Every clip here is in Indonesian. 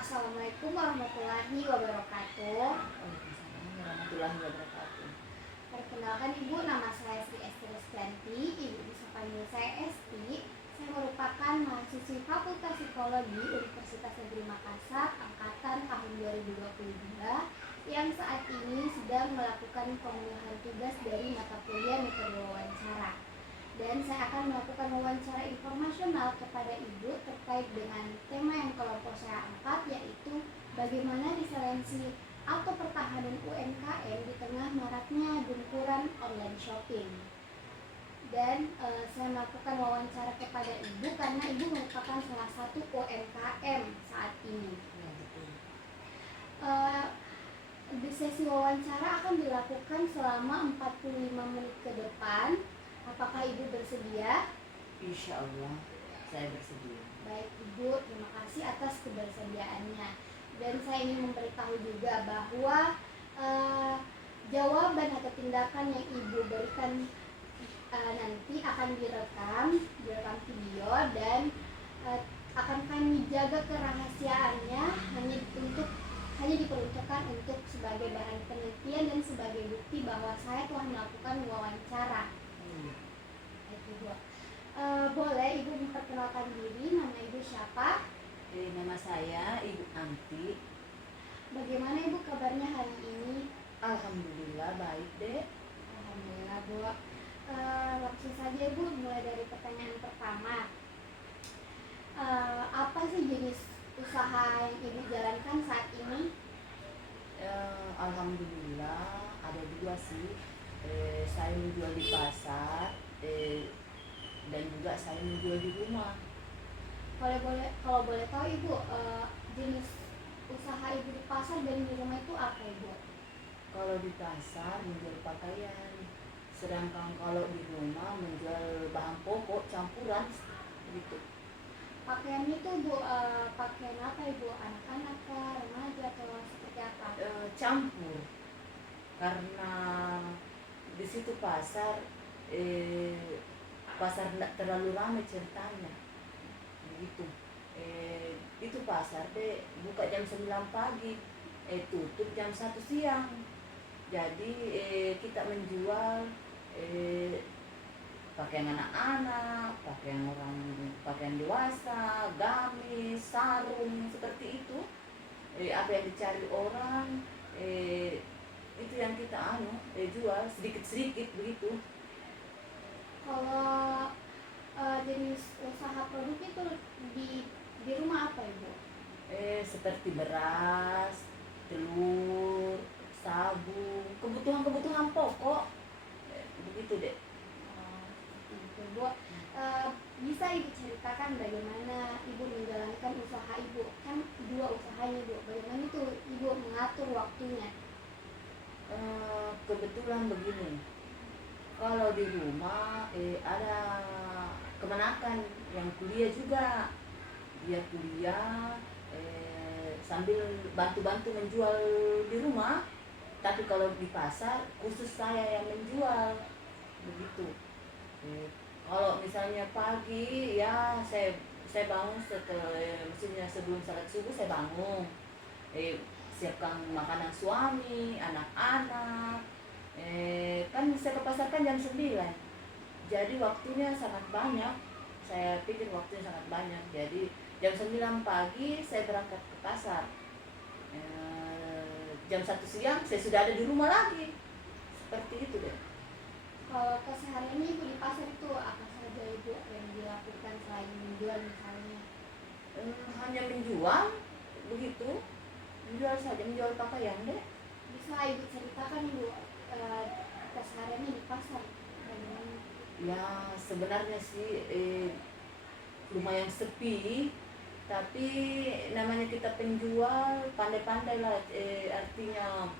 Assalamualaikum warahmatullahi wabarakatuh. Waalaikumsalam warahmatullahi wabarakatuh. Perkenalkan Ibu, nama saya Sri Esti Rusdianti. Ibu bisa panggil saya Esti. Saya merupakan mahasiswi Fakultas Psikologi Universitas Negeri Makassar angkatan tahun 2022 yang saat ini sedang melakukan pemenuhan tugas dari mata kuliah metode wawancara. Dan saya akan melakukan wawancara informasional kepada Ibu terkait dengan tema yang kelompok saya angkat, yaitu bagaimana resiliensi atau pertahanan UMKM di tengah maraknya gempuran online shopping. Dan saya melakukan wawancara kepada Ibu karena Ibu merupakan salah satu UMKM saat ini. Ya, betul. Di sesi wawancara akan dilakukan selama 45 menit ke depan. Apakah Ibu bersedia? Insya Allah saya bersedia. Baik Ibu, terima kasih atas kebersediaannya. Dan saya ingin memberitahu juga bahwa jawaban atau tindakan yang Ibu berikan nanti akan direkam video dan akan kami jaga kerahasiaannya, hanya diperuntukkan untuk sebagai bahan penelitian dan sebagai bukti bahwa saya telah melakukan wawancara. Boleh Ibu memperkenalkan diri, nama Ibu siapa? Nama saya Ibu Anti. Bagaimana Ibu kabarnya hari ini? Alhamdulillah baik deh. Alhamdulillah Bu. Langsung saja Ibu, mulai dari pertanyaan pertama. Apa sih jenis usaha yang Ibu jalankan saat ini? Alhamdulillah ada dua sih. Saya menjual di pasar dan juga saya menjual di rumah. Kalau boleh tahu Ibu, jenis usaha Ibu di pasar dan di rumah itu apa Ibu? Kalau di pasar menjual pakaian, sedangkan kalau di rumah menjual bahan pokok campuran gitu. Pakaian itu Bu, pakaian apa Ibu? Anak-anak, remaja atau seperti apa? Campur, karena di situ pasar tidak terlalu ramai ceritanya begitu. Itu pasar deh buka jam 9 pagi, tutup jam 1 siang. Jadi kita menjual pakaian anak-anak, pakaian dewasa, gamis, sarung, seperti itu. Apa yang dicari orang itu yang kita jual sedikit-sedikit begitu. Kalau jenis usaha produk itu di rumah apa Ibu? Seperti beras, telur, sabun, kebutuhan pokok, begitu deh. Gitu Bu. Bisa Ibu ceritakan bagaimana Ibu menjalankan usaha Ibu? Kan dua usahanya Bu. Bagaimana itu Ibu mengatur waktunya? Kebetulan begini, kalau di rumah ada kemenakan yang kuliah juga, dia kuliah sambil bantu-bantu menjual di rumah. Tapi kalau di pasar khusus saya yang menjual begitu. Kalau misalnya pagi ya saya bangun maksudnya sebelum salat subuh saya bangun, siapkan makanan suami, anak-anak. Kan saya ke pasar kan jam 9. Jadi waktunya sangat banyak. Saya pikir waktunya sangat banyak. Jadi jam 9 pagi saya berangkat ke pasar. Jam 1 siang saya sudah ada di rumah lagi. Seperti itu deh. Kalau kesehariannya Ibu di pasar itu apa saja Ibu yang dilakukan selain menjual misalnya? Hanya menjual begitu. Menjual saja, menjual pakaian deh. Bisa Ibu ceritakan Ibu kesehariannya di pasar bagaimana? Ya sebenarnya sih lumayan sepi, tapi namanya kita penjual pandai-pandai lah, artinya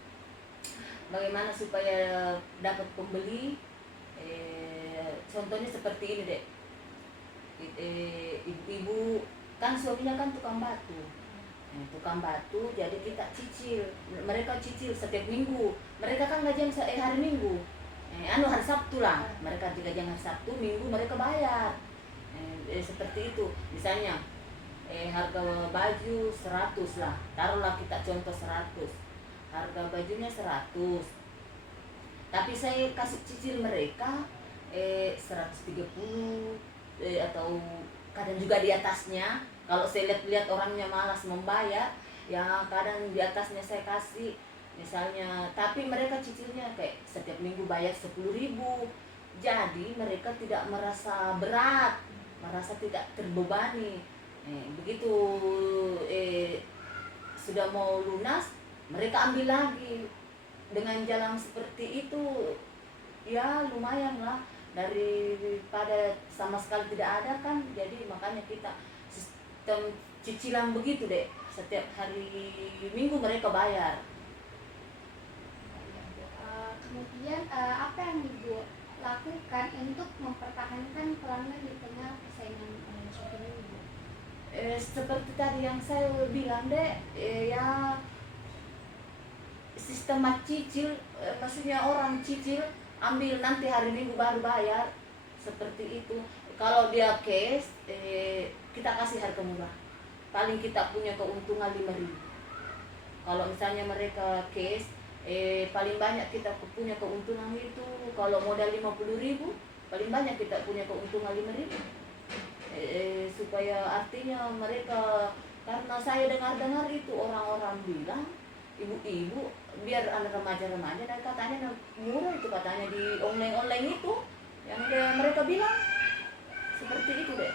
bagaimana supaya dapat pembeli. Contohnya seperti ini deh, ibu-ibu kan suaminya kan tukang batu, jadi kita cicil, mereka cicil setiap minggu. Mereka kan gajian hari Minggu, hari Sabtu lah, mereka gajian hari Sabtu, Minggu mereka bayar. Seperti itu. Misalnya harga baju 100 lah, taruhlah kita contoh 100, harga bajunya 100, tapi saya kasih cicil mereka 130, atau kadang juga di atasnya. Kalau saya lihat orangnya malas membayar, ya kadang di atasnya saya kasih misalnya, tapi mereka cicilnya kayak setiap minggu bayar 10.000, jadi mereka tidak merasa berat, merasa tidak terbebani. Begitu sudah mau lunas, mereka ambil lagi. Dengan jalan seperti itu ya lumayan lah, daripada sama sekali tidak ada kan. Jadi makanya kita sistem cicilan begitu deh, setiap hari minggu mereka bayar. Kemudian apa yang Ibu lakukan untuk mempertahankan pelanggan di tengah persaingan online shopping ini, Bu? Seperti tadi yang saya bilang deh, ya sistem cicil, maksudnya orang cicil ambil nanti hari minggu baru bayar, seperti itu. Kalau dia cash, kita kasih harga murah, paling kita punya keuntungan 5.000. Kalau misalnya mereka cash, paling banyak kita punya keuntungan itu, kalau modal 50.000, paling banyak kita punya keuntungan 5.000. Supaya artinya mereka, karena saya dengar-dengar itu orang-orang bilang, ibu-ibu biar anak remaja-remaja, dan katanya murah itu, katanya di online itu yang mereka bilang seperti itu deh.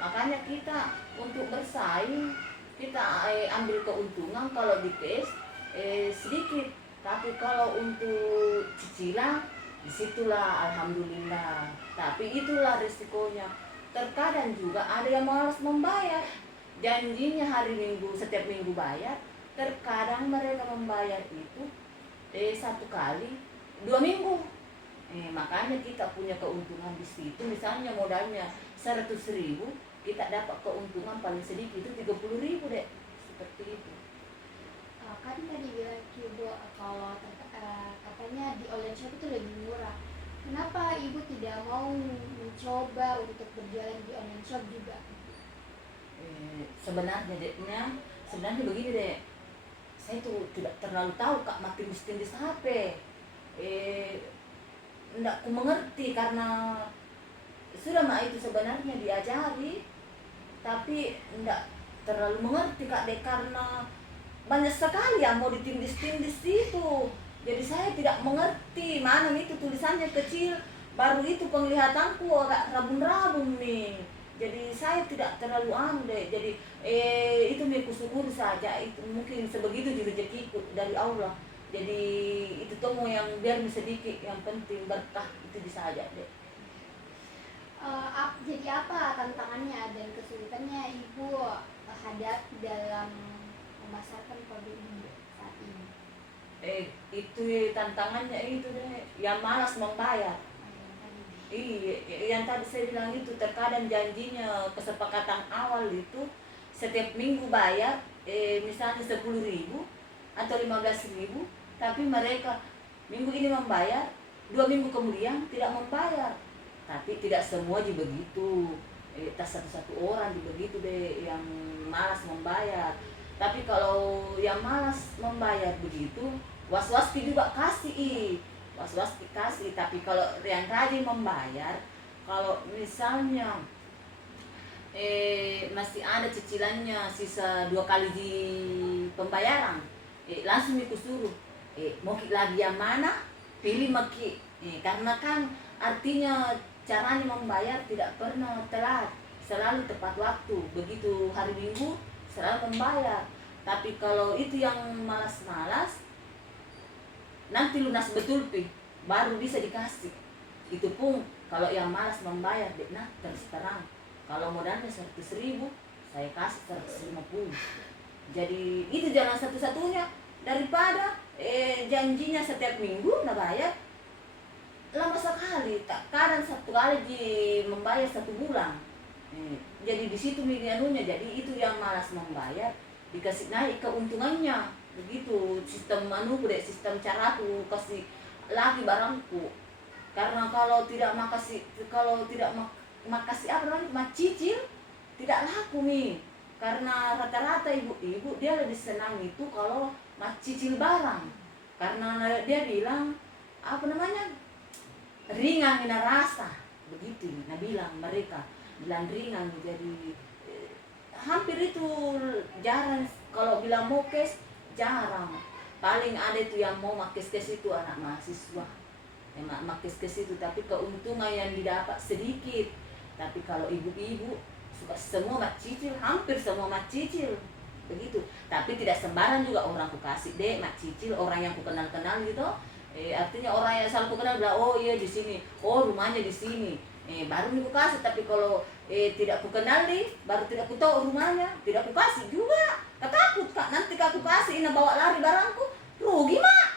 Makanya kita untuk bersaing, kita ambil keuntungan kalau di cash sedikit, tapi kalau untuk cicilan disitulah alhamdulillah. Tapi itulah risikonya, terkadang juga ada yang malas membayar, janjinya hari minggu setiap minggu bayar, terkadang mereka membayar itu 1 kali 2 minggu. Makanya kita punya keuntungan di situ. Misalnya modalnya 100.000, kita dapat keuntungan paling sedikit itu 30.000 deh, seperti itu. Kan tadi bilang Ibu kalau katanya di online shop itu lebih murah. Kenapa Ibu tidak mau mencoba untuk berjalan di online shop juga? Sebenarnya begini deh, saya tuh tidak terlalu tahu Kak mati-mesti HP. Enggak ku mengerti, karena sudah mah itu sebenarnya diajari, tapi enggak terlalu mengerti Kak deh, karena banyak sekali yang mau ditindis-tindis itu. Jadi saya tidak mengerti mana itu tulisannya kecil, baru itu penglihatanku agak rabun-rabun nih. Jadi saya tidak terlalu deh. Jadi itu nih kusyukur saja, itu mungkin sebegitu juga rezekiku dari Allah. Jadi itu tomo yang biar sedikit, yang penting berkah, itu bisa aja deh. Jadi apa tantangannya dan kesulitannya Ibu hadapi dalam memasarkan produk Ibu saat ini? Itu tantangannya itu deh, yang malas membayar. Iya, yang tadi saya bilang itu, terkadang janjinya kesepakatan awal itu setiap minggu bayar, misalnya 10.000 atau 15.000, tapi mereka minggu ini membayar, 2 minggu kemudian tidak membayar. Tapi tidak semua juga begitu, tas satu-satu orang juga begitu deh yang malas membayar. Tapi kalau yang malas membayar begitu, was-was juga kasih, was-was dikasih. Tapi kalau yang rajin membayar, kalau misalnya masih ada cicilannya sisa 2 kali di pembayaran, langsung aku suruh, mau lagi yang mana, pilih maki. Karena kan artinya caranya membayar tidak pernah telat, selalu tepat waktu. Begitu hari Minggu selalu membayar. Tapi kalau itu yang malas-malas, nanti lunas betul baru bisa dikasih. Itu pun kalau yang malas membayar, nah terus terang, kalau modalnya 100.000, saya kasih 150. Jadi itu jalan satu-satunya, daripada janjinya setiap minggu nak bayar lama sekali, tak kadang 1 kali membayar 1 bulan. Jadi di situ anunya, jadi itu yang malas membayar dikasih naik keuntungannya. Begitu sistem sistem caraku kasih lagi barangku. Karena kalau tidak makasih, kalau tidak makasih apa namanya, macicil, tidak laku nih. karena rata-rata ibu-ibu dia lebih senang itu kalau cicil barang, karena dia bilang apa namanya, ringan ina rasa begitu. Nah bilang mereka bilang ringan, jadi hampir itu jarang kalau bilang mau kes, jarang. Paling ada itu yang mau makes-kes itu anak mahasiswa yang makes-kes itu, tapi keuntungan yang didapat sedikit. Tapi kalau ibu-ibu suka semua mak cicil, hampir semua mak cicil begitu. Tapi tidak sembarang juga orang ku kasih deh mak cicil orang yang ku kenal-kenal gitu. Artinya orang yang selalu ku kenal bilang oh iya di sini, oh rumahnya di sini, baru nih ku kasih. Tapi kalau tidak ku kenal nih, baru tidak ku tahu rumahnya, tidak ku kasih juga. Takut kak nanti aku kasih ina bawa lari barangku, rugi mak.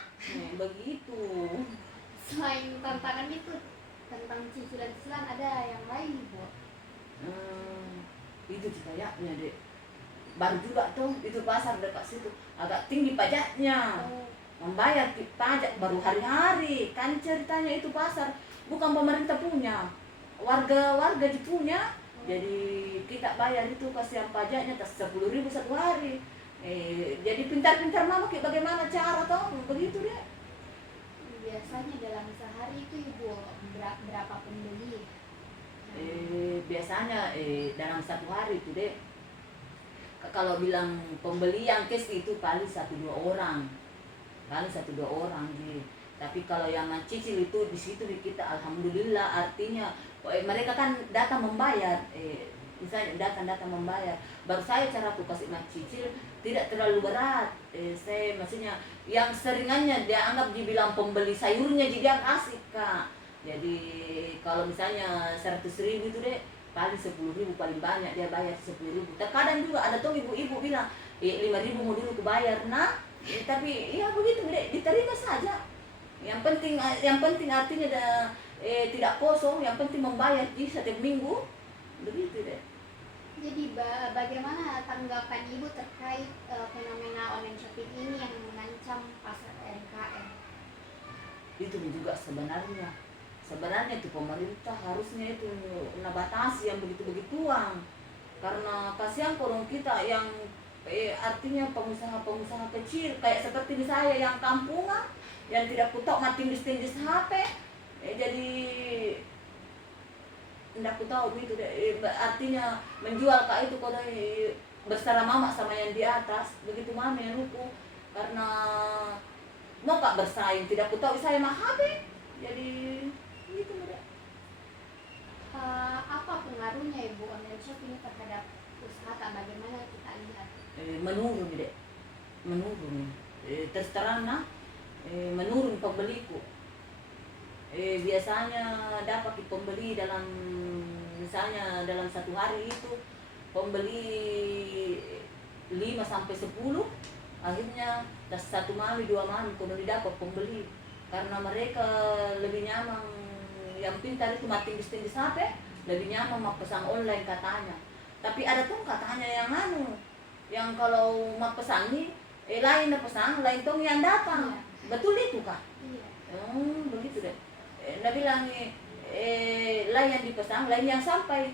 Begitu. Selain tantangan itu, tentang cicilan-cicilan ada yang lain Bu? Itu sih kayaknya deh. Baru juga tuh itu pasar dekat situ agak tinggi pajaknya. Membayar pajak baru hari-hari kan ceritanya. Itu pasar bukan pemerintah punya, warga punya. Jadi kita bayar itu kasihan pajaknya 10.000 satu hari. Jadi pintar-pintar mama kayak bagaimana cara toh begitu deh. Biasanya dalam sehari itu Ibu berapa pembeli? Biasanya dalam satu hari itu deh, kalau bilang pembeli yang cash itu paling 1-2 orang, paling 1-2 orang gitu. Tapi kalau yang cicil itu di situ di kita alhamdulillah, artinya mereka kan datang membayar, misalnya datang membayar, baru saya cara aku kasih cicil tidak terlalu berat. Saya maksudnya yang seringannya dia anggap dibilang pembeli sayurnya jadi dia kasih kak. Jadi kalau misalnya 100.000 itu deh paling 10.000 paling banyak dia bayar 10.000. Terkadang juga ada tuh ibu-ibu bilang 5.000 mau dulu kebayar. Nah tapi ya begitu deh, diterima saja. Yang penting artinya tidak kosong, yang penting membayar di setiap minggu begitu deh. Jadi bagaimana tanggapan Ibu terkait fenomena online shopping ini yang mengancam pasar UMKM? Itu juga sebenarnya itu pemerintah harusnya itu batasi yang begitu-begituan, karena kasihan orang kita yang artinya pengusaha kecil kayak seperti saya yang kampungan yang tidak kutok tindis HP, jadi tidak tahu itu deh. Artinya menjual kak itu kalau bersara mama sama yang di atas begitu mama yang ruku, karena mau kak bersaing tidak tahu saya mah HP, jadi gitu deh. Apa pengaruhnya Ibu online shopping terhadap usaha tak, bagaimana kita lihat? Menurun deh, menurun. Terus terang menurun pembeliku. Biasanya dapat pembeli dalam misalnya dalam satu hari itu pembeli 5-10, akhirnya satu malam 2 malam kemudian dapat pembeli, karena mereka lebih nyaman yang pintar itu tindis HP, lebih nyaman mau pesan online katanya. Tapi ada tuh katanya yang kalau mau pesan nih lain pesan lain tuh yang datang. Iya. Betul itu kak? Iya. Begitu deh. Nah bilang lain yang dipesan, lain yang sampai.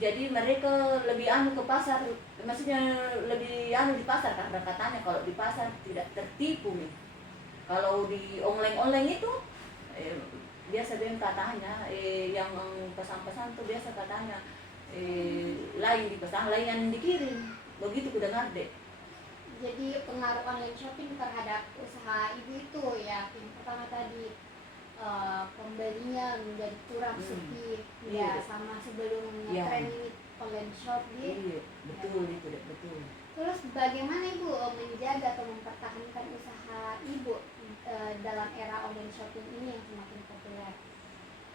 Jadi mereka lebih ke pasar, maksudnya lebih di pasar, karena katanya kalau di pasar tidak tertipu nih. Kalau di online itu biasa dia katanya yang pesan-pesan tuh biasa katanya lain dipesan, lain yang dikirim. Begitu ku dengar deh. Jadi pengaruh online shopping terhadap usaha Ibu itu ya, yang pertama tadi pembelinya menjadi kurang sepi, ya sama sebelum tren ini online shopping. Iya, betul itu deh, betul. Terus bagaimana Ibu menjaga atau mempertahankan usaha Ibu dalam era online shopping ini yang semakin populer?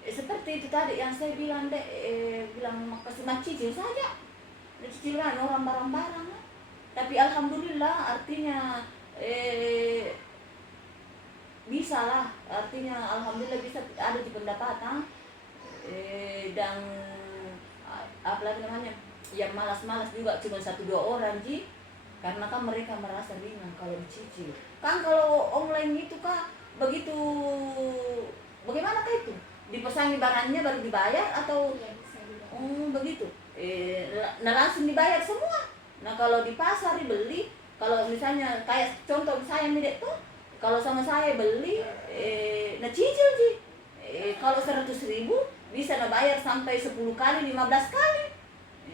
Seperti itu tadi yang saya bilang deh, bilang kasih cicil saja, cicilan orang barang-barang. Tapi alhamdulillah artinya bisa lah, artinya alhamdulillah bisa ada di pendapatan. Dan apalagi namanya yang malas-malas juga cuma 1-2 orang ji, karena kan mereka merasa ringan kalau dicicil. Kan kalau online itu kak begitu, bagaimana kah itu? Dipesangi barangnya baru dibayar atau Iya, bisa juga. begitu. nah langsung dibayar semua. Nah kalau di pasar dibeli, kalau misalnya kayak contoh saya nih Dek tuh, kalau sama saya beli, nah cicil sih, kalau 100.000 bisa nah bayar sampai 10 kali, 15 kali.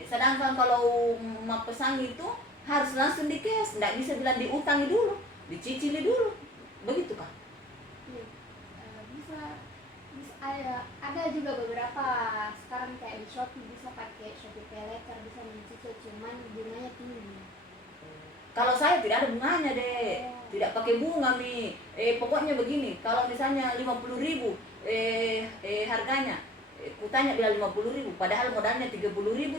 Sedangkan kalau mau pesan itu harus langsung di cash, nggak bisa bilang diutangi dulu, dicicili dulu, begitu kah? Iya. Bisa bisa ada juga beberapa sekarang kayak di Shopee bisa pakai Shopee Pay Later, bisa mencicil, cuman bunganya tinggi. Kalau saya tidak ada bunganya deh, tidak pakai bunga Mi. Pokoknya begini, kalau misalnya 50.000 harganya, kutanya bilang 50.000, padahal modalnya 30.000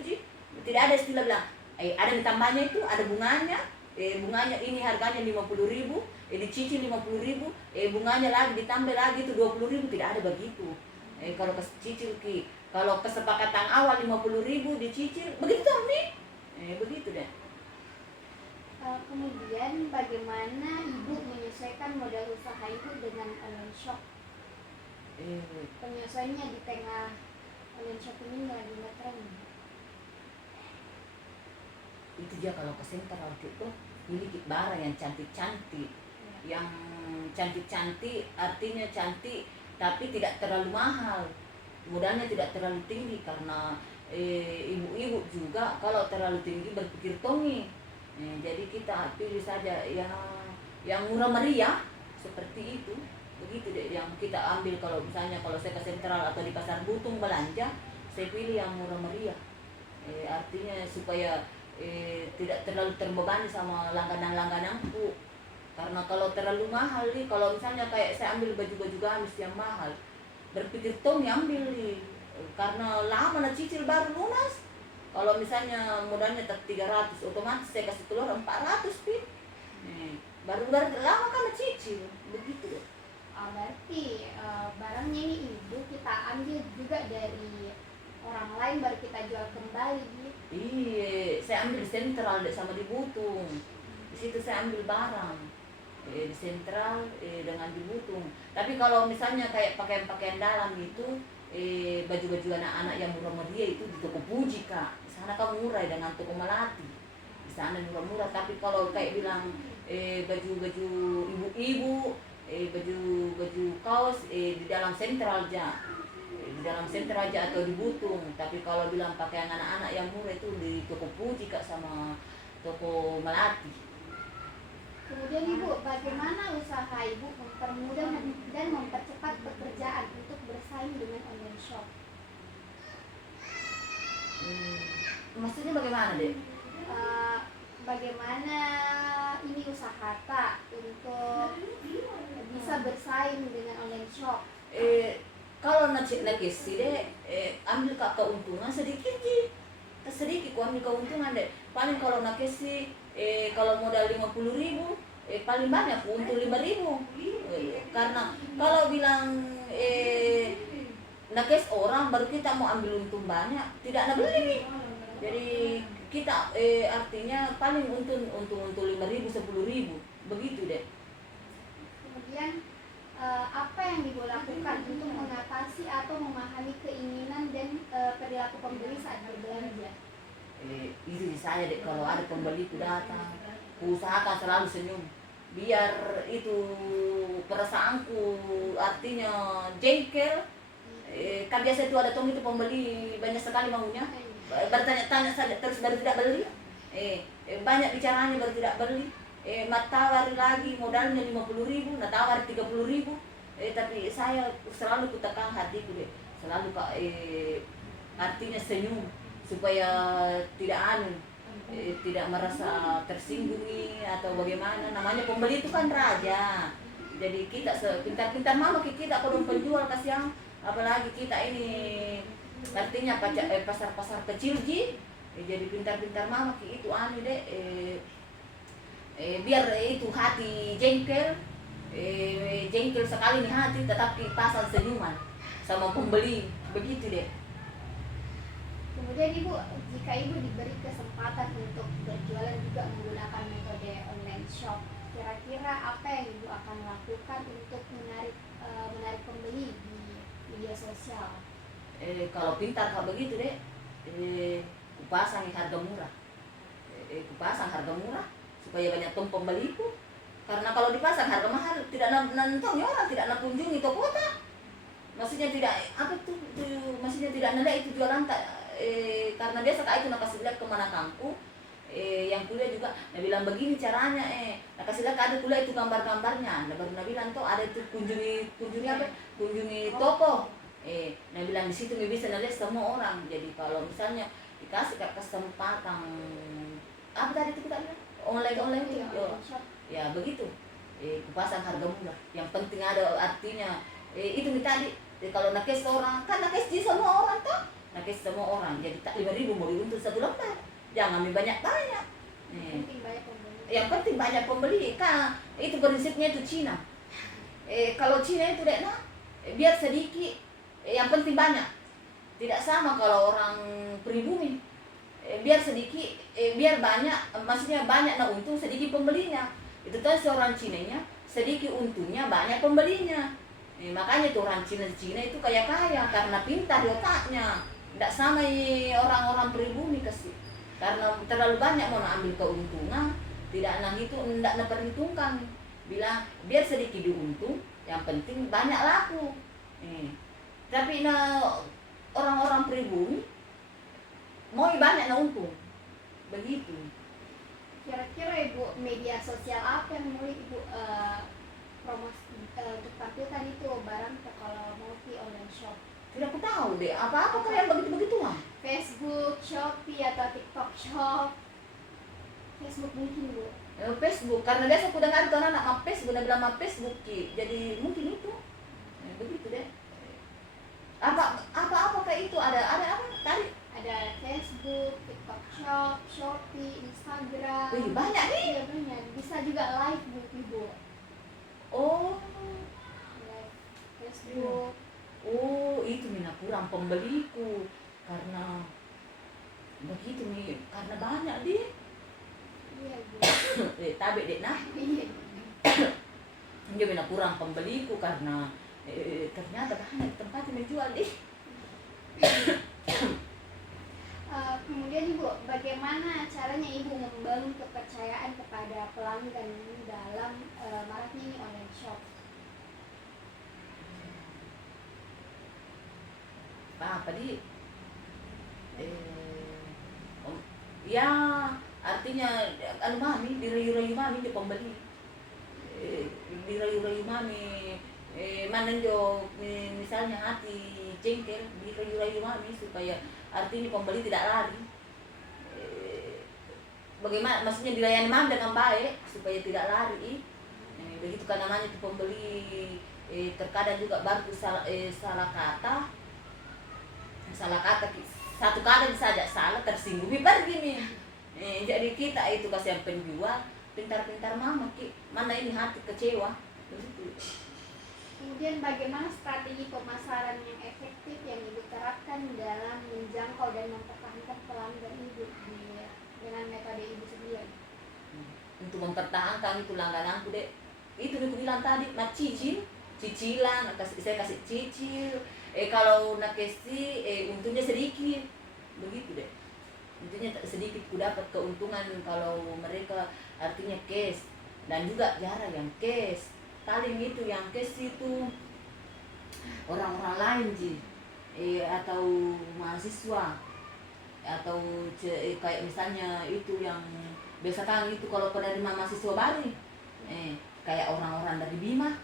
sih, tidak ada istilah bilang, ada ditambahnya itu, ada bunganya, bunganya ini harganya 50.000, dicicil 50.000, bunganya lagi ditambah lagi itu 20.000, tidak ada begitu. Kalau cicil ki, kalau kesepakatan awal 50.000 dicicil, begitu toh Mi? Begitu deh. Kemudian bagaimana ibu menyesuaikan modal usaha ibu dengan online shop? Penyesuaiannya di tengah online shop ini lagi ngetren. Itu dia kalau ke sentral itu miliki barang yang cantik-cantik, yang cantik-cantik artinya cantik tapi tidak terlalu mahal, modalnya tidak terlalu tinggi, karena ibu-ibu juga kalau terlalu tinggi berpikir tongi. Jadi kita pilih saja yang murah meriah seperti itu, begitu deh yang kita ambil. Kalau misalnya kalau saya ke sentral atau di pasar Butung belanja, saya pilih yang murah meriah, artinya supaya tidak terlalu terbebani sama langganan-langgananku. Karena kalau terlalu mahal nih, kalau misalnya kayak saya ambil baju-baju gamis yang mahal, berpikir tong ambil nih, karena lama na cicil baru lunas. Kalau misalnya modalnya 300, otomatis saya kasih keluar 400 pin. Baru lama kan cicil, begitu deh. Berarti barangnya ini ibu kita ambil juga dari orang lain baru kita jual kembali gitu. Iya, saya ambil di sentral deh sama di Butung. Di situ saya ambil barang. Di sentral dengan di Butung. Tapi kalau misalnya kayak pakaian-pakaian dalam itu, baju-baju anak-anak yang murah meriah itu di toko Puji Kak. Di sana kan murah dengan toko Melati. Di sana murah-murah. Tapi kalau kayak bilang baju-baju ibu-ibu, baju-baju kaos di dalam sentral aja. Di dalam sentral aja atau di Butung. Tapi kalau bilang pakaian anak-anak yang murah itu di toko Puji Kak sama toko Melati. Kemudian ibu, bagaimana usaha ibu mempermudah dan mempercepat pekerjaan untuk bersaing dengan online shop? Maksudnya bagaimana deh? Bagaimana ini usaha Kak untuk bisa bersaing dengan online shop? Kalau nakesi deh, ambil Kak keuntungan sedikit sih. Sedikit ku ambil keuntungan deh. Paling kalau nakesi, kalau modal 50.000, paling banyak untung 5.000. Karena kalau bilang nakes orang baru kita mau ambil untung banyak, tidak nak beli. Jadi kita artinya paling untung 5.000, 10.000, begitu deh. Kemudian apa yang ibu lakukan untuk mengatasi atau memahami keinginan dan perilaku pembeli saat berbelanja? Itu saya deh, kalau ada pembeli ku datang, ku usahakan selalu senyum, biar itu perasaanku artinya jengkel. Kan biasa itu ada tong itu pembeli banyak sekali maunya, bertanya-tanya saja terus baru tidak beli. Banyak bicaranya baru tidak beli. Tawar lagi modalnya 50.000, nah tawar 30.000. Tapi saya selalu kutekan hatiku deh, selalu Kak, artinya senyum supaya tidak tidak merasa tersinggung atau bagaimana. Namanya pembeli itu kan raja. Jadi kita pintar-pintar mama kita kalau penjual kasihan, apalagi kita ini artinya pasar-pasar kecil ji. Jadi pintar-pintar mama itu deh, biar itu hati jengkel, jengkel sekali nih hati, tetapi pasang senyuman sama pembeli, begitu deh. Kemudian ibu, jika ibu diberi kesempatan untuk berjualan juga menggunakan metode online shop, kira-kira apa yang ibu akan lakukan untuk menarik pembeli di media sosial? Kalau pintar kak begitu deh, kupasang harga murah, kupasang harga murah supaya banyak pembeliku. Karena kalau dipasang harga mahal tidak nonton orang, tidak kunjungi toko kota. Maksudnya tidak apa tuh, maksudnya tidak nilai itu jualan karena biasa kak itu nak kasih lihat kemana kampung. Yang kuliah juga nah bilang begini caranya nah kasih lihat ada kuliah itu gambar-gambarnya, nah baru nah bilang tuh ada itu kunjungi apa, kunjungi toko. Nah bilang di situ bisa lihat semua orang. Jadi kalau misalnya dikasih kesempatan apa tadi itu kita bilang online itu ya begitu, kupasang harga murah. Yang penting ada artinya itu nih tadi. Kalau nakes orang kan nakes di semua orang tuh, nakes semua orang. Jadi tak 5.000 mau diuntung 1 lembar, jangan banyak-banyak. Yang penting banyak pembeli kan itu prinsipnya itu Cina. Kalau Cina itu dek nah biar sedikit yang penting banyak. Tidak sama kalau orang pribumi, biar sedikit biar banyak, maksudnya banyak nah untung sedikit pembelinya. Itu kan seorang Cinanya sedikit untungnya banyak pembelinya. Makanya tuh orang Cina itu kaya-kaya karena pintar di otaknya. Tidak sama orang-orang pribumi kasih. Karena terlalu banyak mau ambil keuntungan, tidak nang itu tidak perhitungkan. Bilang biar sedikit diuntung, yang penting banyak laku. Tapi orang-orang pribumi mau banyak na untung. Begitu. Kira-kira Ibu media sosial apa yang mau Ibu promosi untuk tampilkan itu barang kalau mau di online shop? Tidak aku tahu deh, apa-apa kalian begitu-begitu mah? Facebook, Shopee atau TikTok Shop? Facebook mungkin Bu. Facebook, karena biasa aku dengar itu anak Facebook, dia bilang sama Facebook jadi mungkin itu. Begitu deh. Apa kayak itu ada apa tadi? Ada Facebook, TikTok Shop, Shopee, Instagram. Wih, banyak nih. Iya banyak. Bisa juga live Bu Ibu. Oh, Live Facebook. Oh, itu mina kurang pembeliku karena begitu nih, karena banyak dia. Iya Bu. Tabe dek nah. Iya. Dia mina kurang pembeliku karena ternyata banyak tempat yang menjual deh. Kemudian Ibu, bagaimana caranya Ibu membangun kepercayaan kepada pelanggan dalam maraknya ini online shop? Apa di? Ya artinya anu mami dirayu-rayu mami dia pembeli. Dirayu-rayu mami mana jo misalnya hati jengkel dirayu-rayu mami supaya artinya pembeli tidak lari. Bagaimana maksudnya dilayani mami dengan baik supaya tidak lari. Begitu kan namanya itu pembeli. Terkadang juga baru salah kata satu kali saja salah tersinggung pergi nih. Jadi kita itu kasih yang penjual pintar-pintar mama mana ini hati kecewa begitu. Kemudian bagaimana strategi pemasaran yang efektif yang Ibu terapkan dalam menjangkau dan mempertahankan pelanggan Ibu dengan metode Ibu sendiri? Untuk mempertahankan itu langgananku dek, itu aku bilang tadi nak cicilan saya kasih cicil. Kalau nak kasih untungnya sedikit begitu deh, untungnya sedikit ku dapat keuntungan kalau mereka artinya cash. Dan juga jarang yang cash, paling itu yang cash itu orang-orang lain atau mahasiswa atau kayak misalnya itu yang biasa kan itu kalau penerima mahasiswa baru kayak orang-orang dari Bima,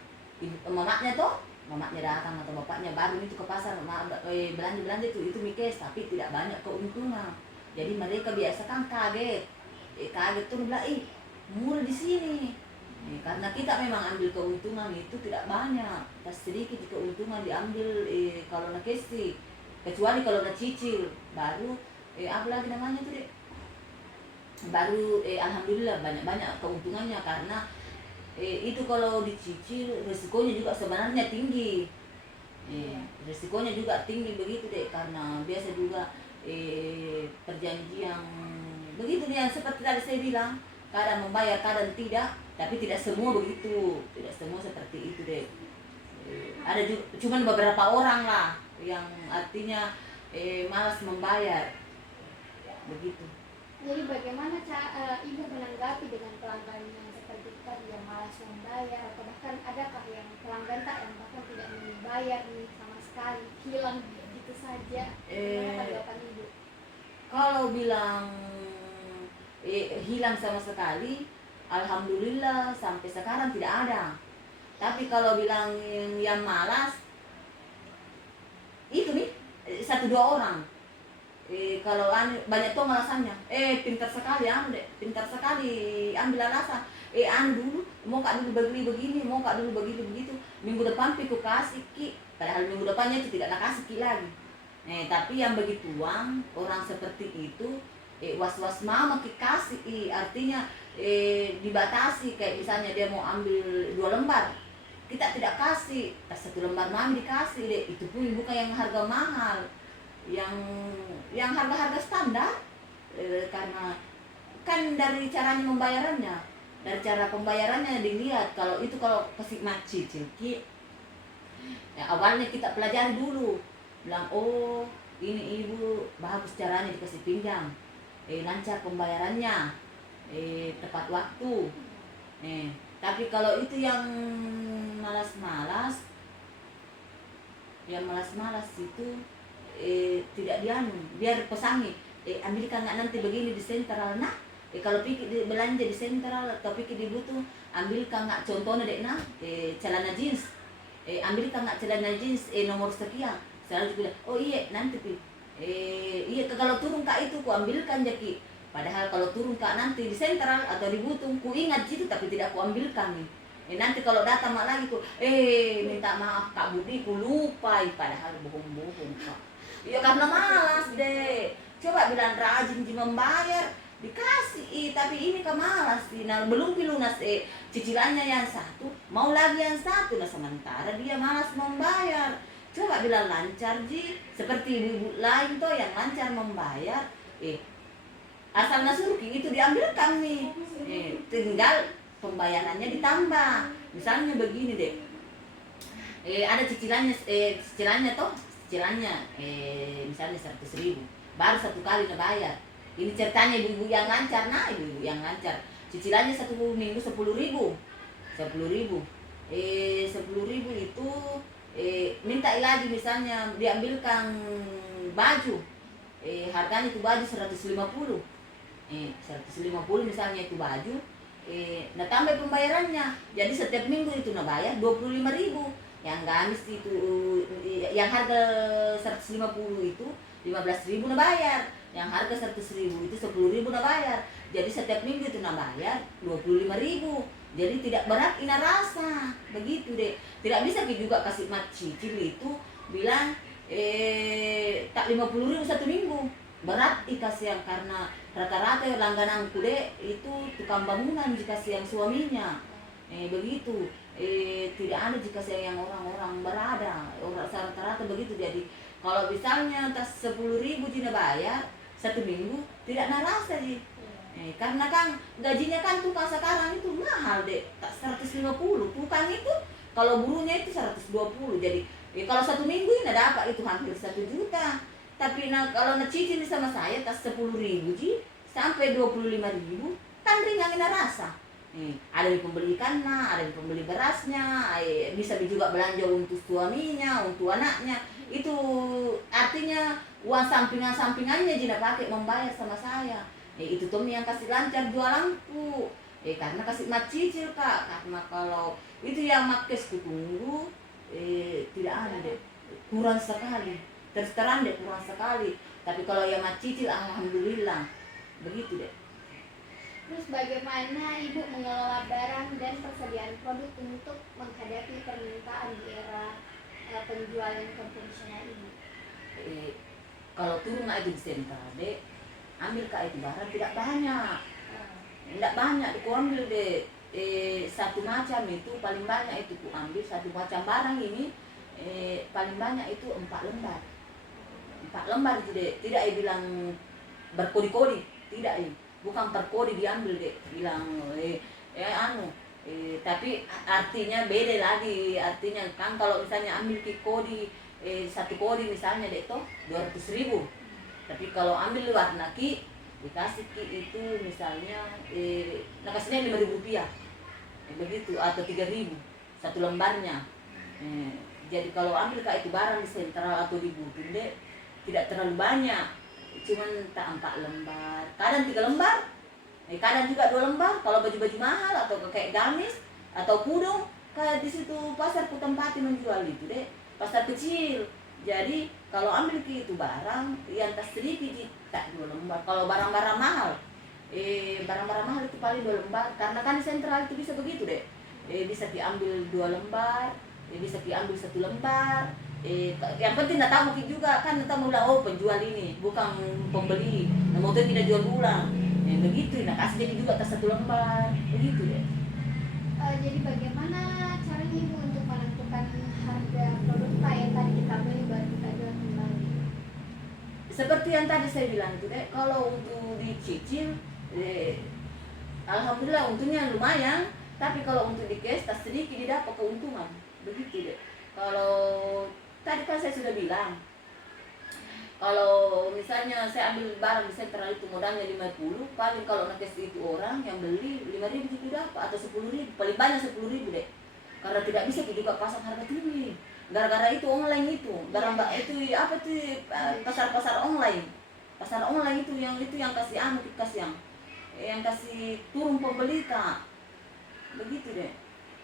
mamanya datang atau bapaknya baru itu ke pasar belanja itu mikes tapi tidak banyak keuntungan. Jadi mereka biasa kan kaget tuh bilang murah di sini. Karena kita memang ambil keuntungan itu tidak banyak, sedikit keuntungan diambil kalau nak kesi, kecuali kalau nak cicil baru apa lagi namanya tuh deh, baru alhamdulillah banyak keuntungannya. Karena itu kalau dicicil resikonya juga sebenarnya tinggi, resikonya juga tinggi begitu deh. Karena biasa juga perjanjian begitu nih yang seperti tadi saya bilang, kadang membayar kadang tidak, tapi tidak semua begitu, tidak semua seperti itu deh. Ada juga cuman beberapa orang lah yang artinya malas membayar. begitu. Jadi bagaimana ibu menanggapi dengan pelanggan yang seperti tadi yang malas membayar, atau bahkan adakah yang pelanggan tak yang bahkan tidak membayar nih sama sekali, hilang gitu saja? Gimana Eh, tanggapan ibu? Kalau bilang hilang sama sekali, alhamdulillah sampai sekarang tidak ada. Tapi kalau bilang yang malas, itu nih satu dua orang. Kalau banyak tuh alasannya. Pintar sekali deh, pintar sekali ambil alasan. Dulu mau kak dulu begini begini, mau kak dulu begini begitu. Minggu depan piku kasih ki, padahal minggu depannya itu tidak nak kasih ki lagi. Tapi yang begitu orang seperti itu, was-was mama ki kasih, artinya dibatasi. Kayak misalnya dia mau ambil 2 lembar, kita tidak kasih, 1 lembar mami dikasih deh. Itu pun bukan yang harga mahal, yang harga-harga standar. Karena kan dari caranya membayarannya, dari cara pembayarannya dilihat. Kalau kasih cicil ki, ya awalnya kita pelajari dulu, bilang oh ini ibu bagus caranya dikasih pinjam, lancar pembayarannya, tepat waktu. Tapi kalau itu yang malas-malas, itu tidak dianu, biar pesangi, ambilkan nggak nanti begini di sentral. Nah, kalau pikir belanja di sentral atau pikir dibutuh, ambilkan nggak contohnya dek celana jeans, ambilkan nggak celana jeans nomor sekian. Selalu bilang oh iya nanti iya kalau turun kak itu ku ambilkan jaki. Padahal kalau turun kak nanti di sentral atau dibutuh ku ingat situ tapi tidak ku ambilkan nih. Nanti kalau datang mak lagi ku minta maaf Kak Budi ku lupa, padahal bohong-bohong Kak. Ya karena malas deh. Coba bilang rajin membayar dikasih, tapi ini kan malas sih. Nah belum lunas cicilannya yang satu, mau lagi yang satu. Nah sementara dia malas membayar. Coba bilang lancar ji, seperti ibu-ibu lain tuh yang lancar membayar. Asal nasuruki itu diambilkan nih. Tinggal pembayarannya ditambah. Misalnya begini deh, ada cicilannya misalnya 100.000, baru 1 kali bayar. Ini ceritanya ibu-ibu yang lancar. Nah ibu-ibu yang lancar cicilannya 1 minggu 10.000. 10.000 itu minta lagi, misalnya diambilkan baju, harganya itu baju 150. 150 misalnya itu baju, nah tambah pembayarannya, jadi setiap minggu itu nah bayar 25.000. Yang gamis itu yang harga 150 itu 15.000 nah bayar, yang harga 100.000 itu 10.000 nah bayar. Jadi setiap minggu itu nah bayar 25.000. Jadi tidak berat ina rasa begitu deh. Tidak bisa juga kasih mat cicil itu bilang tak 50.000 1 minggu, berat kasih yang. Karena rata-rata langgananku deh itu tukang bangunan jika yang suaminya begitu. Tidak ada jika yang orang-orang berada, orang rata-rata begitu. Jadi kalau misalnya tas 10.000 Cina bayar 1 minggu tidak narasa sih. Karena kan gajinya kan tukang sekarang itu mahal deh, tak 150. Tukang itu kalau burunya itu 120. Jadi kalau 1 minggu ini dapat itu hampir 1 juta. Tapi kalau cicil sama saya tas 10.000 sampai 25.000 kan ringan rasa. Ada yang pembeli ikannya, ada yang pembeli berasnya, bisa juga belanja untuk suaminya, untuk anaknya. Itu artinya uang sampingannya Jina pakai membayar sama saya. Itu tuh yang kasih lancar jualanku. Karena kasih mat cicil Kak. Karena kalau itu yang makes kutunggu tidak ada deh, kurang sekali. Terus terang deh kurang sekali. Tapi kalau yang mat cicil alhamdulillah begitu deh. Terus bagaimana ibu mengelola barang dan persediaan produk untuk menghadapi permintaan di era penjualan konvensional ini? Kalau turun itu di sentral deh, ambil kak itu barang tidak banyak, tidak banyak aku ambil deh. Satu macam itu paling banyak itu ku ambil satu macam barang ini paling banyak itu 4 lembar. 4 lembar itu deh, tidak bilang berkodi-kodi, tidak bukan per kode diambil deh, bilang tapi artinya beda lagi. Artinya kan kalau misalnya ambil kodi 1 kodi misalnya deh toh 200.000. Tapi kalau ambil warna dikasih ki itu misalnya nah kasihnya 5.000 rupiah, begitu, atau 3.000 satu lembarnya. Jadi kalau ambil kak itu barang di sentral atau di Butun deh tidak terlalu banyak, cuman tak 4 lembar, kadang 3 lembar, kadang juga 2 lembar kalau baju-baju mahal atau kayak gamis atau kudung. Kayak di situ pasar ku tempati menjual itu deh, pasar kecil. Jadi kalau ambil ke itu barang yang tas sedikit tak 2 lembar. Kalau barang-barang mahal, barang-barang mahal itu paling 2 lembar. Karena kan di sentral itu bisa begitu deh. Bisa diambil 2 lembar, bisa diambil 1 lembar. Yang penting nak tahu mungkin juga kan, nak tahu bilang oh penjual ini bukan pembeli. Nah mau tidak jual ulang. Begitu, nah kasih jadi juga tas 1 lembar, begitu deh. Jadi bagaimana caranya Ibu untuk menentukan harga produk Pak yang tadi kita beli baru kita jual kembali? Seperti yang tadi saya bilang itu deh, kalau untuk dicicil, alhamdulillah untungnya lumayan. Tapi kalau untuk di cash tak sedikit didapat keuntungan, begitu deh. Kalau tadi kan saya sudah bilang, kalau misalnya saya ambil barang di sentral itu modalnya 50, paling kalau nakes itu orang yang beli 5.000 itu dapat atau 10.000, paling banyak 10.000 deh. Karena tidak bisa juga pasang harga tinggi. Gara-gara itu online itu, barang itu apa tuh pasar-pasar online. Pasar online itu yang kasih yang kasih turun pembeli tak. Begitu deh.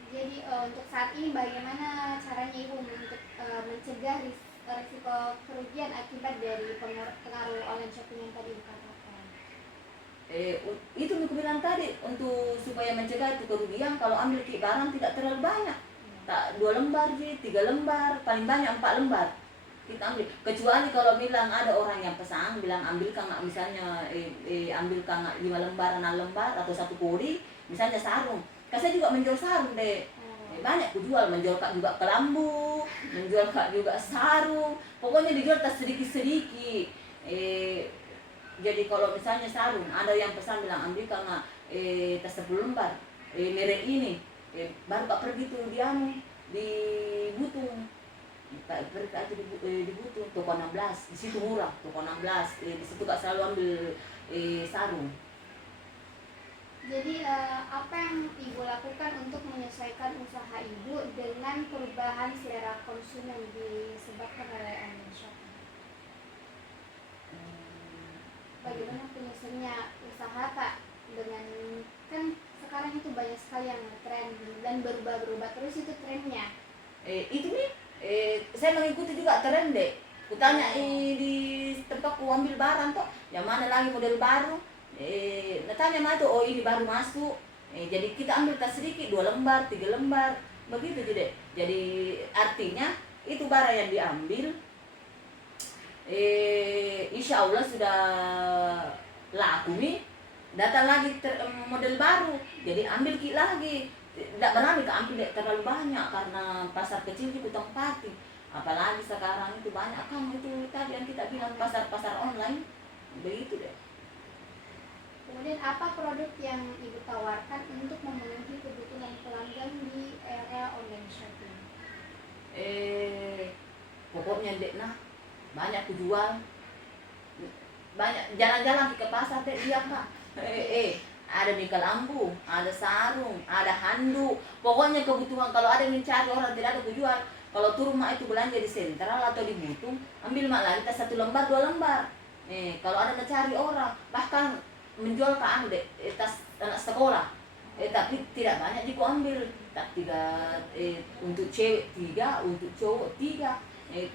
Jadi untuk saat ini bagaimana caranya Ibu untuk mencegah risiko kerugian akibat dari pengaruh online shopping yang tadi Ibu katakan? Itu aku bilang tadi, untuk supaya mencegah itu kerugian, kalau ambil barang tidak terlalu banyak, tak 2 lembar sih, 3 lembar, paling banyak 4 lembar kita ambil. Kecuali kalau bilang ada orang yang pesan bilang ambil nggak, misalnya ambil nggak 5 lembar 6 lembar atau 1 kori, misalnya sarung, kan saya juga menjual sarung deh. Banyak ku jual, menjual kak juga kelambu, menjual kak juga sarung, pokoknya dijual tas sedikit-sedikit. Jadi kalau misalnya sarung, ada yang pesan bilang ambil nggak tas 10 lembar, merek ini, baru kak pergi tuh di Butung, pergi aja di Butung, toko 16, di situ murah, toko 16, di situ kak selalu ambil sarung. Jadi apa yang Ibu lakukan untuk menyesuaikan usaha Ibu dengan perubahan selera konsumen disebabkan oleh online shopping? Bagaimana penyesuaiannya usaha Kak dengan, kan sekarang itu banyak sekali yang tren dan berubah-berubah terus itu trennya. Itu nih, saya mengikuti juga tren deh. Kutanya di tempat ku ambil barang toh, yang mana lagi model baru. Tanya mah itu, oh ini baru masuk. Jadi kita ambil tas sedikit, 2 lembar, 3 lembar, begitu jadi. Jadi artinya itu barang yang diambil, insya Allah sudah laku nih, datang lagi model baru, jadi ambil lagi. Tidak berani ambil terlalu banyak karena pasar kecil juga tempati. Apalagi sekarang itu banyak kan itu tadi yang kita bilang pasar-pasar online, begitu deh. Kemudian apa produk yang Ibu tawarkan untuk memenuhi kebutuhan pelanggan di era online shopping? Pokoknya dek nah, banyak ku jual, banyak jalan-jalan ke pasar dek dia kak. Ada nikah lampu, ada sarung, ada handuk, pokoknya kebutuhan. Kalau ada yang mencari orang tidak ada ku jual. Kalau turun mak itu belanja di sentral atau di Butung, ambil mak lagi tas 1 lembar 2 lembar. Kalau ada mencari orang, bahkan menjual ke anu deh, tas anak sekolah, tapi tidak banyak juga ambil, tak 3, untuk cewek 3, untuk cowok 3.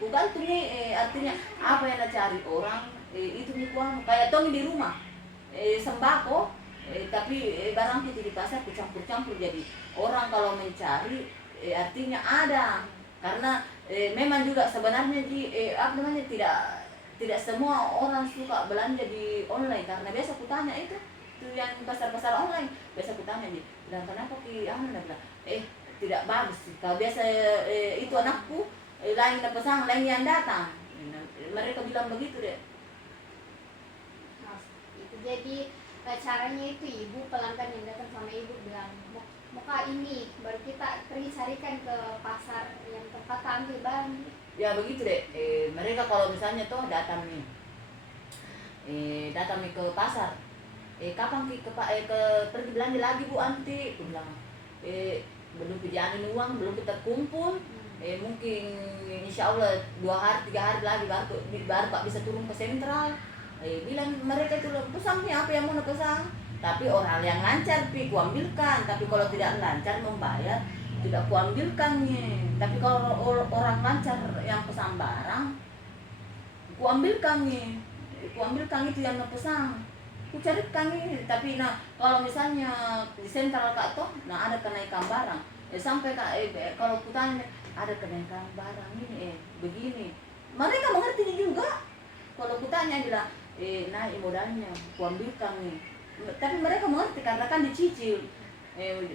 Ku gantung nih, artinya apa yang cari orang, itu nih kuang kayak tong di rumah, sembako, tapi barang itu di pasar campur-campur. Jadi orang kalau mencari, artinya ada, karena memang juga sebenarnya apa namanya, tidak semua orang suka belanja di online. Karena biasa aku tanya itu yang pasar-pasar online, biasa aku tanya dia bilang kenapa bilang tidak bagus sih. Kalau biasa itu anakku lain pesan lain yang datang, mereka bilang begitu deh. Itu jadi caranya itu Ibu, pelanggan yang datang sama Ibu bilang muka ini, baru kita pergi carikan ke pasar yang tempat ambil barang. Ya begitu deh. Mereka kalau misalnya tuh datang nih, datang ke pasar, kapan ke pergi belanja lagi Bu Anti, aku bilang belum perjalanan uang, belum kita kumpul, mungkin insya Allah 2 hari 3 hari lagi baru Pak bisa turun ke sentral. Bilang mereka itu pesan nih apa yang mau pesan, tapi orang yang lancar kuambilkan, tapi kalau tidak lancar membayar tidak kuambilkannya. Tapi kalau orang lancar yang pesan barang kuambilkannya, kuambilkan itu yang pesan, ku carikan ini. Tapi nah kalau misalnya di sentral Kak toh, nah ada kenaikan barang, sampai Kak kalau ku tanya ada kenaikan barang ini begini, mereka mengerti juga. Kalau ku tanya bilang naik modalnya, kuambilkan nih. Tapi mereka mengerti karena kan dicicil,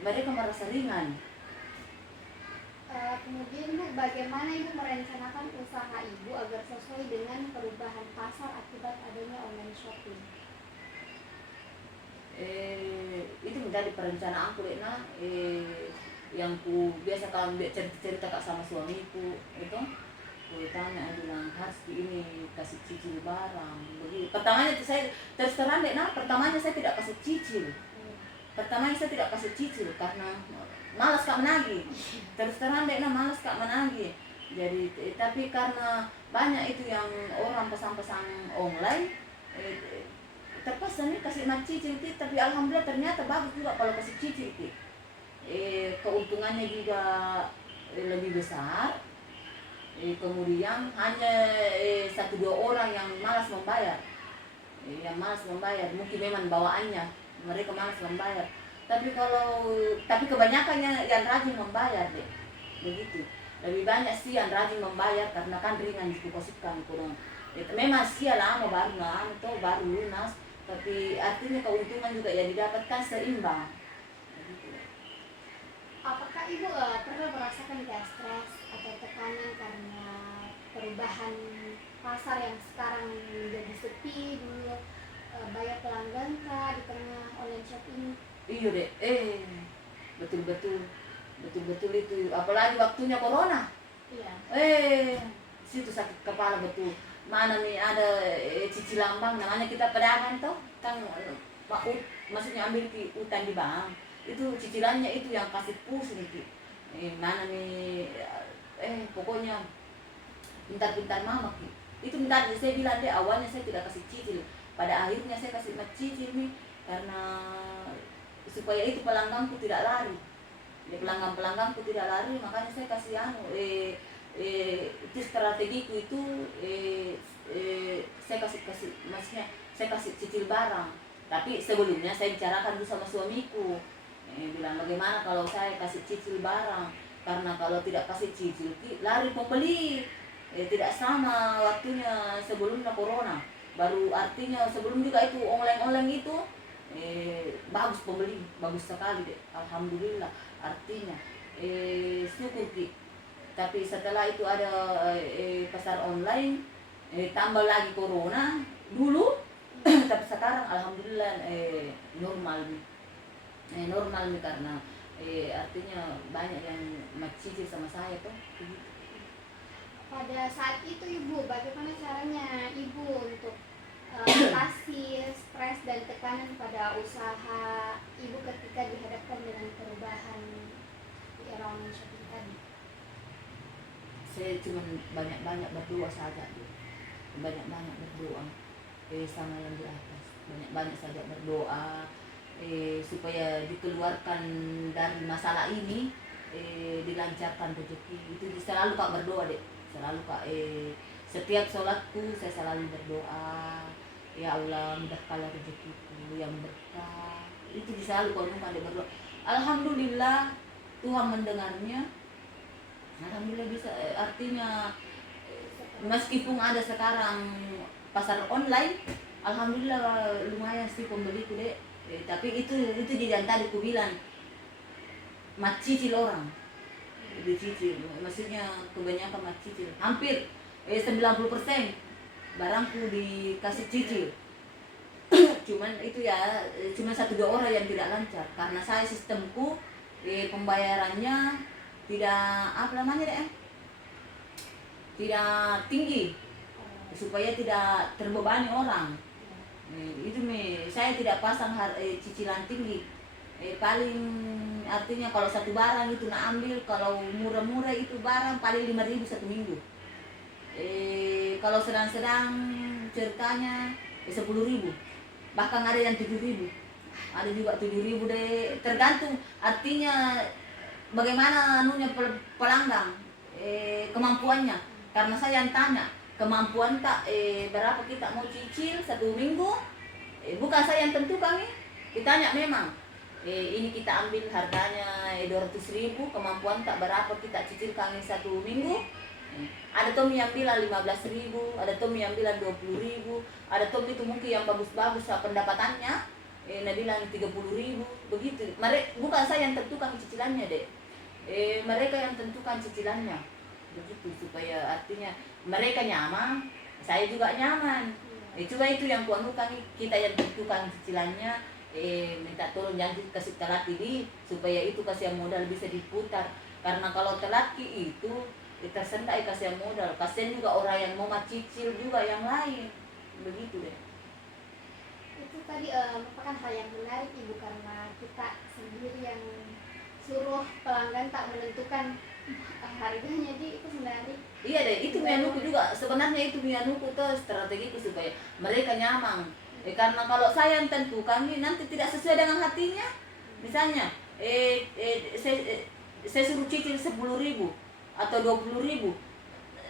mereka merasa ringan. Kemudian Bu, bagaimana Ibu merencanakan usaha Ibu agar sesuai dengan perubahan pasar akibat adanya online shopping? Itu menjadi perencanaanku Lena, yang ku biasa kalau cerita Kak sama suamiku itu, ku tanya bilang harus ini kasih cicil barang begitu. Pertamanya saya terus terang Lena, pertamanya saya tidak kasih cicil. Pertamanya saya tidak kasih cicil karena malas Kak menagih. Terus terang Dek, malas Kak menagih. Jadi tapi karena banyak itu yang orang pesan-pesan online, terpaksa nih kasih cicil, tapi alhamdulillah ternyata bagus juga kalau kasih cicil. Keuntungannya juga lebih besar. Kemudian hanya 1-2 orang yang malas membayar. Yang malas membayar mungkin memang bawaannya mereka malas membayar. Tapi kebanyakan yang rajin membayar deh, begitu. Lebih banyak sih yang rajin membayar karena kan ringan dipositkan kurang. Memang sih lama baru lunas, tapi artinya keuntungan juga yang didapatkan seimbang. Begitu. Apakah Ibu pernah merasakan kayak stres atau tekanan karena perubahan pasar yang sekarang menjadi sepi, dulu banyak pelanggan kah di tengah online shopping? Iya deh, betul itu, apalagi waktunya corona. Iya. Situ sakit kepala betul. Mana nih ada cicilan bank, namanya kita pedagang toh, kan maksudnya ambil di utang di bank, itu cicilannya itu yang kasih pusing nih. Mana nih, pokoknya pintar-pintar mama ki. Itu bentar saya bilang deh, awalnya saya tidak kasih cicil, pada akhirnya saya kasih cicil nih karena supaya itu pelangganku tidak lari. Pelangganku tidak lari, makanya saya kasih itu strategiku itu, saya kasih maksudnya saya kasih cicil barang. Tapi sebelumnya saya bicarakan dulu sama suamiku, bilang bagaimana kalau saya kasih cicil barang, karena kalau tidak kasih cicil lari pembeli. Tidak sama waktunya sebelumnya corona, baru artinya sebelum juga itu online itu bagus pembeli, bagus sekali deh, alhamdulillah. Artinya syukur ki. Tapi setelah itu ada pasar online, tambah lagi corona dulu tapi sekarang alhamdulillah normal nih karena artinya banyak yang macicil sama saya tuh. Pada saat itu Ibu, bagaimana caranya Ibu untuk atasi stres dan tekanan pada usaha Ibu ketika dihadapkan dengan perubahan di era online shopping tadi? Saya cuma banyak-banyak berdoa saja, banyak-banyak berdoa sama yang di atas, banyak-banyak saja berdoa supaya dikeluarkan dari masalah ini, dilancarkan rezeki. Itu selalu Kak berdoa deh, selalu Kak. Setiap sholatku saya selalu berdoa, ya Allah mudahkanlah rezekiku yang berkah. Itu selalu kalau ada berdoa. Alhamdulillah Tuhan mendengarnya. Alhamdulillah bisa, artinya meskipun ada sekarang pasar online, alhamdulillah lumayan sih pembeliku deh. Tapi itu jadi yang tadi ku bilang, macicil orang, dicicil. Maksudnya kebanyakan macicil, hampir 90% barangku dikasih cicil. Cuman itu ya, cuma 1-2 orang yang tidak lancar karena saya sistemku pembayarannya tidak tidak tinggi supaya tidak terbebani orang. Itu saya tidak pasang cicilan tinggi. Paling artinya kalau satu barang itu nak ambil, kalau murah-murah itu barang paling 5.000 satu minggu. Kalau sedang-sedang ceritanya 10.000, bahkan ada yang 7.000, ada juga 7.000 deh, tergantung artinya bagaimana anunya pelanggan, kemampuannya. Karena saya yang tanya kemampuan tak, berapa kita mau cicil satu minggu, bukan saya yang tentukan nih, ditanya memang ini kita ambil harganya 200.000, kemampuan tak berapa kita cicilkan satu minggu. Ada tom yang bilang 15.000, ada tom yang bilang 20.000, ada tom itu mungkin yang bagus-bagus pendapatannya, nah bilang 30.000, begitu. Mereka bukan saya yang tentukan cicilannya deh, mereka yang tentukan cicilannya, begitu, supaya artinya mereka nyaman, saya juga nyaman. Coba itu yang kuanukan, kita yang tentukan cicilannya, minta tolong jangan kasih telat ini, supaya itu kasih modal bisa diputar. Karena kalau telat itu tersendak kasih modal, kasihan juga orang yang mau cicil juga yang lain, begitu deh. Itu tadi merupakan hal yang menarik Ibu, karena kita sendiri yang suruh pelanggan tak menentukan harganya, jadi itu menarik. Iya deh, itu mianuku juga sebenarnya, itu mianuku tuh strategiku supaya mereka nyaman. Karena kalau saya yang tentukan nanti tidak sesuai dengan hatinya, misalnya saya suruh cicil 10.000 atau 20.000,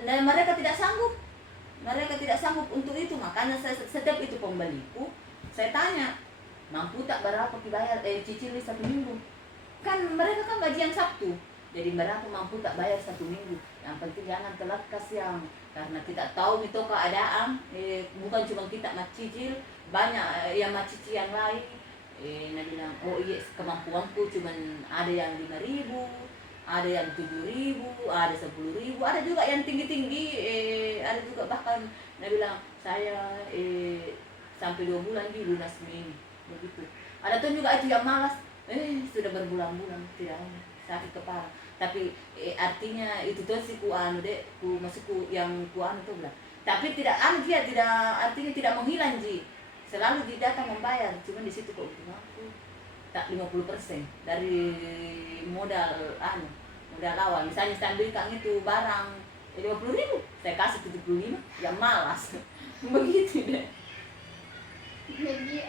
nah mereka tidak sanggup untuk itu. Makanya saya setiap itu pembeliku saya tanya, mampu tak berapa dibayar cicil satu minggu, kan mereka kan gajian Sabtu, jadi berapa mampu tak bayar satu minggu. Yang penting jangan telat kasihan, karena tidak tahu itu keadaan, bukan cuma kita cicil, banyak yang cicil yang lain. Nah bilang, oh iya kemampuanku cuman ada yang 5.000, ada yang 7.000, ada 10.000, ada juga yang tinggi-tinggi, ada juga bahkan dia bilang saya sampai 2 bulan di lunas ini, begitu. Ada tuh juga itu yang malas, sudah berbulan-bulan tidak sakit kepala, tapi artinya itu tuh si kuan deh, yang kuan itu bilang, tapi tidak dia tidak artinya tidak menghilang selalu datang membayar, cuma di situ keuntungan aku tak 50% dari modal modal awal. Misalnya saya belikan itu barang 50.000, saya kasih 75, ya malas. Begitu deh. Jadi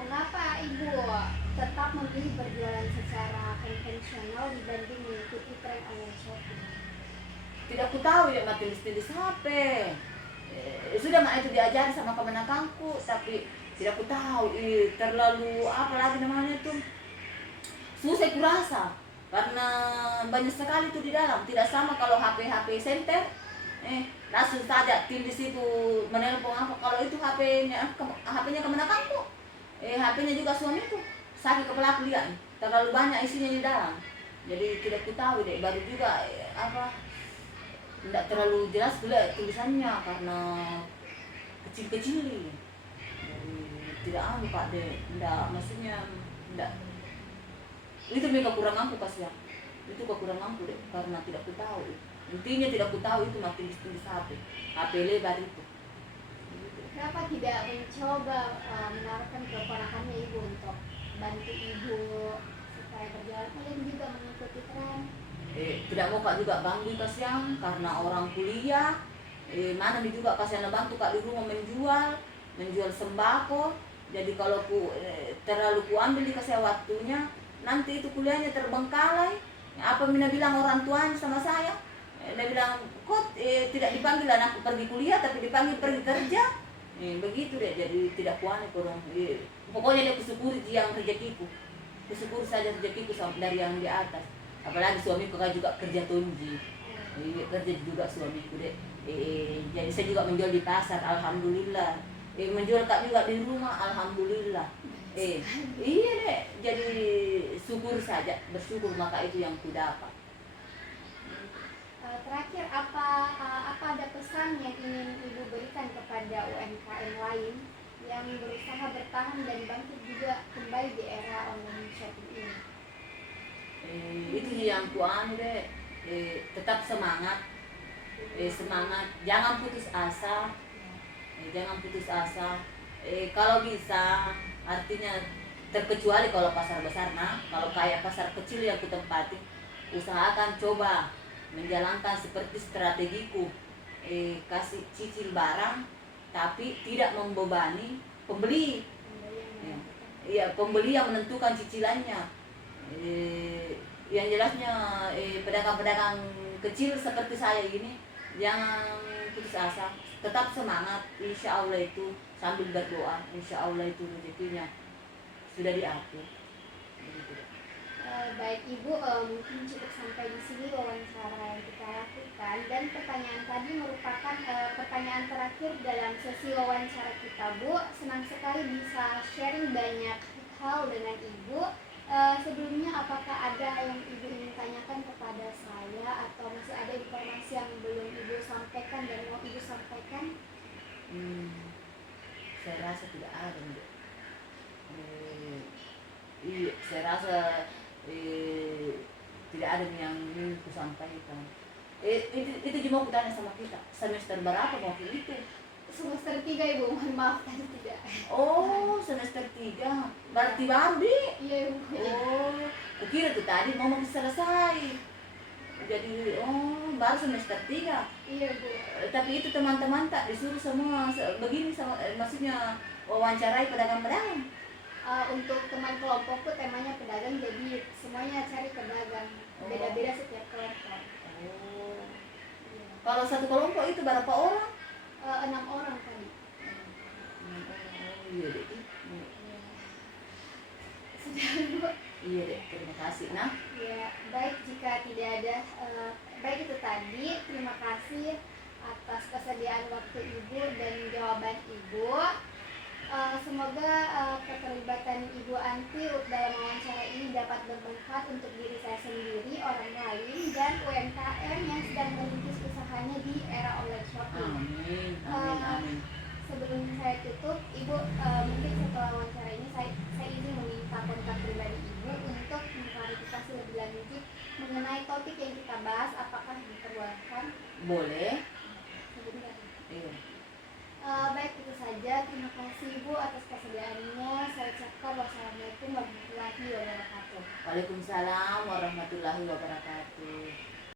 mengapa Ibu tetap memilih berjualan secara konvensional dibanding mengikuti tren online shopping? Tidak ku tahu ya matilis-tilis HP. Sudah mak itu diajari sama kemenakanku, tapi tidak ku tahu terlalu apa lagi namanya itu, susah kurasa, karena banyak sekali itu di dalam. Tidak sama kalau HP center, langsung saja tim di situ menelpon apa. Kalau itu HP-nya kemenakanku, HP-nya juga suamiku, sakit kepala lihat terlalu banyak isinya di dalam. Jadi tidak ku tahu deh, baru juga tidak terlalu jelas pula tulisannya karena kecil-kecil. Jadi tidak Pak deh, tidak, maksudnya tidak. Itu kekuranganku kasihan. Itu kekuranganku deh, karena tidak ku tahu. Intinya tidak ku tahu itu makin tulis HP lebar itu. Kenapa tidak mencoba menawarkan keponakannya Ibu untuk bantu Ibu supaya berjalan, kalian juga mengikuti tren? Tidak mau Kak juga bantu kasihan, karena orang kuliah, mana nih juga kasihan bantu Kak di rumah menjual sembako. Jadi kalau terlalu ku ambil dikasih waktunya, nanti itu kuliahnya terbengkalai. Apa Mina bilang orang tuanya sama saya, dia bilang kok tidak dipanggil anakku pergi kuliah tapi dipanggil pergi kerja, begitu deh. Jadi tidak kuaneh kurang. Pokoknya dia kusyukuri yang rezekiku, kusyukuri saja rezekiku dari yang di atas. Apalagi suamiku kan juga kerja tunji, kerja juga suamiku deh. Jadi saya juga menjual di pasar, alhamdulillah. Menjual Kak juga di rumah, alhamdulillah. Iya deh, jadi syukur saja, bersyukur, maka itu yang ku dapat. Terakhir, apa ada pesan yang ingin Ibu berikan kepada UMKM lain yang berusaha bertahan dan bangkit juga kembali di era online shopping ini? Itu yang kuan deh, tetap semangat, semangat, jangan putus asa, Kalau bisa, artinya terkecuali kalau pasar besar, nah kalau kayak pasar kecil yang kutempati, usahakan coba menjalankan seperti strategiku, kasih cicil barang tapi tidak membebani pembeli. Ya, iya, pembeli yang menentukan cicilannya. Yang jelasnya pedagang-pedagang kecil seperti saya ini jangan putus asa, tetap semangat, insya Allah itu sambil berdoa, insya Allah itu rezekinya sudah diatur. Begitu. Baik Ibu, mungkin cukup sampai di sini wawancara yang kita lakukan, dan pertanyaan tadi merupakan pertanyaan terakhir dalam sesi wawancara kita, Bu. Senang sekali bisa sharing banyak hal dengan Ibu. Sebelumnya apakah ada yang Ibu ingin tanyakan kepada saya atau masih ada informasi yang belum Ibu sampaikan dan mau Ibu sampaikan? Saya rasa tidak ada, Mbak. Iya, saya rasa tidak ada yang ingin kusampaikan. Itu cuma aku tanya sama kita, semester berapa mau itu? Semester 3 Ibu, mohon maaf tadi tidak. Oh, semester 3, berarti baru deh. Iya Ibu. Oh, kukira tuh tadi mau selesai. Jadi, baru semester 3. Iya Bu. Tapi itu teman-teman tak disuruh semua begini sama, maksudnya wawancarai pedagang-pedagang. Untuk teman kelompokku temanya pedagang, jadi semuanya cari pedagang. Beda-beda setiap kelompok. Oh. Iya. Kalau satu kelompok itu berapa orang? 6 orang tadi. Oh iya deh. Iya. Sudah Bu. Iya deh, terima kasih. Nah, Ya, baik, jika tidak ada baik itu tadi. Terima kasih atas kesediaan waktu Ibu dan jawaban Ibu. Semoga keterlibatan Ibu Anti dalam wawancara ini dapat bermanfaat untuk diri saya sendiri, orang lain, dan UMKM yang sedang merintis usahanya di era online shopping. amin, amin, amin. Sebelum saya tutup, Ibu, mungkin setelah wawancara ini saya izin meminta kontak pribadi Ibu untuk mengklarifikasi lebih lanjut mengenai topik yang kita bahas. Apakah diperbolehkan? Boleh. Sebentar. Iya. Baik, itu saja. Terima kasih Ibu atas kesediaannya. Saya ucapkan wassalamualaikum warahmatullahi wabarakatuh. Waalaikumsalam warahmatullahi wabarakatuh.